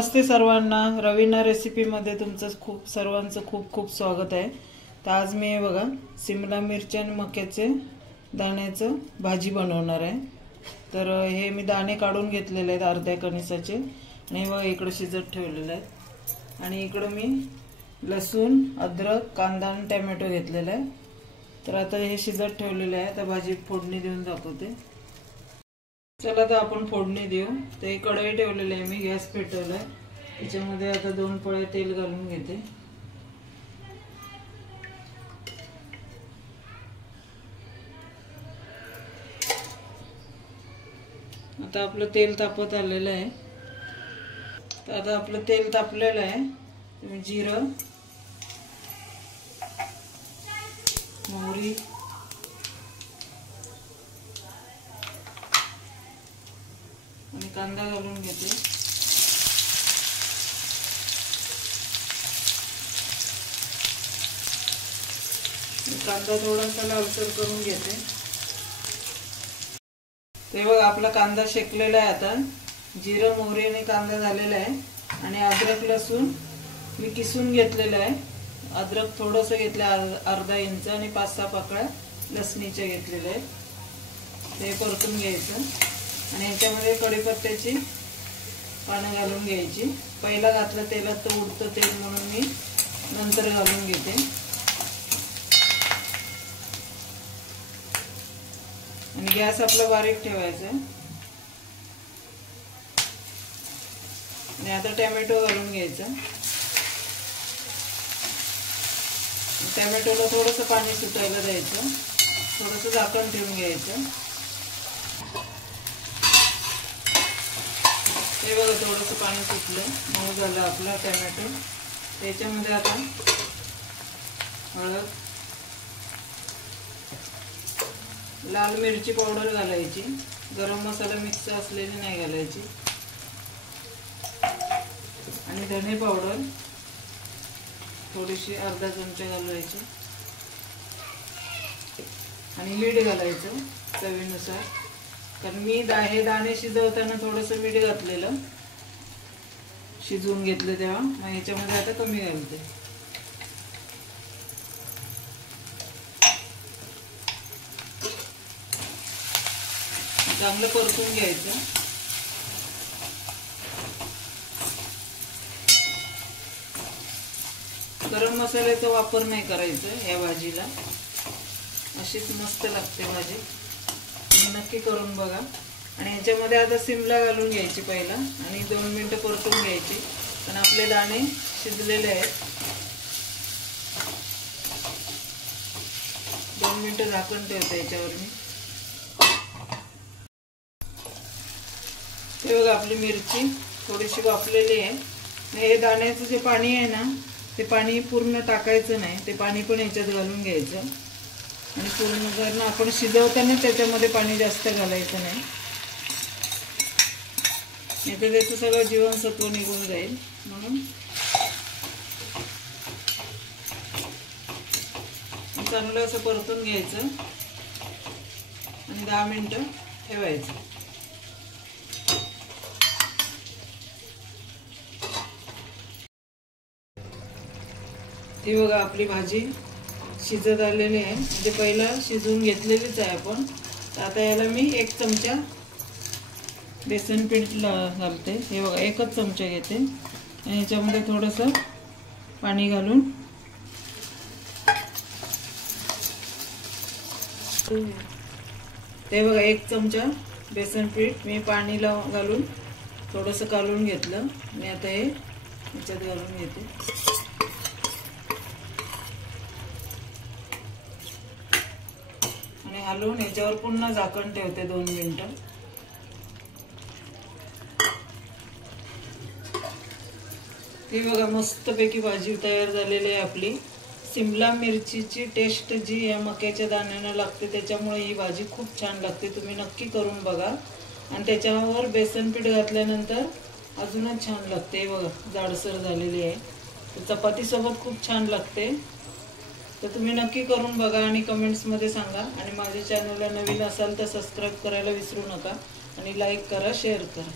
नमस्ते सर्वांना, रवीना रेसिपीमध्ये तुमचं सर्वांचं खूप खूप स्वागत आहे। तर आज मी बघा शिमला मिरची आणि मक्याचे दाण्याचं भाजी बनवणार आहे। तर हे मी दाणे काढून घेतलेले आहेत अर्ध्या कणसाचे आणि बघा इकडे शिजत ठेवलेले आहेत आणि इकडे मी लसूण, अद्रक, कांदा आणि टोमॅटो घेतलेला आहे। तर आता हे शिजत ठेवलेले आहे। आता भाजी फोडणी देऊन दाखवते। चला तर आपण फोडणी देऊ। ते कढई ठेवलेली आहे, मी गॅस पेटवलाय, त्याच्यामध्ये आता 2 पळे तेल घालून घेते। आता आपलं तेल तापत आलेलं आहे। तर आता आपलं तेल तापलेलं आहे, तुम्ही जिरं, मोहरी, आणि कांदा घालून घेते। कांदा थोडासा लालसर करून घेते। ते बघा आपला कांदा शेकलेला आहे। आता जिरं, मोहरी आणि कांदा झालेला आहे आणि अद्रक, लसूण मी किसून घेतलेला आहे। अद्रक थोडंसं घेतलं, अर्धा इंच, आणि 5-6 पाकळ्या लसणीच्या घेतलेल्या आहेत। ते परतून घ्यायचं आणि याच्यामध्ये कढीपत्त्याची पानं घालून घ्यायची। पहिला घातलं तेलात तर उडतं तेल, म्हणून मी नंतर घालून घेते। आणि गॅस आपला बारीक ठेवायचा। आणि आता टोमॅटो घालून घ्यायचा। टोमॅटोला थोडंसं पाणी सुटायला द्यायचं, थोडंसं झाकण ठेवून घ्यायचं। हे बघा थोडंसं पाणी सुटलं, मऊ झालं आपला टोमॅटो। त्याच्यामध्ये आता हळद, लाल मिरची पावडर घालायची, गरम मसाला मिक्स असलेली नाही घालायची, आणि धने पावडर थोडीशी अर्धा चमचा घालायची, आणि मीठ घालायचं चवीनुसार। कारण मी हे दाणे शिजवताना थोडंसं मीठ घातलेलं, शिजवून घेतलं तेव्हा, मग ह्याच्यामध्ये आता कमी घालते। चांगलं परतून घ्यायचं। गरम मसाल्याचा वापर नाही करायचा या भाजीला, अशीच मस्त लागते भाजी, तुम्ही नक्की करून बघा। आणि ह्याच्यामध्ये आता शिमला घालून घ्यायची पहिला, आणि 2 मिनिटं परतून घ्यायची, पण आपले दाणे शिजलेले आहेत। 2 मिनिटं झाकण ठेवते याच्यावर मी। हे बघा आपली मिरची थोडीशी वाफलेली आहे। हे दाण्याचं जे पाणी आहे ना, ते पाणी पूर्ण टाकायचं नाही, ते पाणी पण ह्याच्यात घालून घ्यायचं। आणि पूर्ण जर आपण शिजवताना त्याच्यामध्ये पाणी जास्त घालायचं नाही, नाही तर त्याचं सगळं जीवनसत्व निघून जाईल, म्हणून चांगलं असं परतून घ्यायचं आणि 10 मिनिटं ठेवायचं। ती बघा आपली भाजी शिजत आलेली आहे, म्हणजे पहिला शिजवून घेतलेलीच आहे आपण। तर आता याला मी 1 चमचा बेसन पीठ घालते। हे बघा 1च चमचा घेते आणि ह्याच्यामध्ये थोडंसं पाणी घालून ते बघा 1 चमचा बेसन पीठ मी पाणी घालून थोडंसं कालवून घेतलं, आणि आता हे ह्याच्यात घालून घेते। आणि हलवून याच्यावर पुन्हा झाकण ठेवते 2 मिनिटं। ही बघा मस्तपैकी भाजी तयार झालेली आहे आपली। शिमला मिरचीची टेस्ट जी या मक्याच्या दाण्यानं लागते, त्याच्यामुळे ही भाजी खूप छान लागते। तुम्ही नक्की करून बघा। आणि त्याच्यावर बेसन पीठ घातल्यानंतर अजूनच छान लागते। बघा जाडसर झालेली आहे, चपाती सोबत खूप छान लागते। तर तुम्ही नक्की करून बघा आणि कमेंट्समध्ये सांगा। आणि माझ्या चॅनलला नवीन असाल तर सबस्क्राईब करायला विसरू नका, आणि लाईक करा, शेअर करा।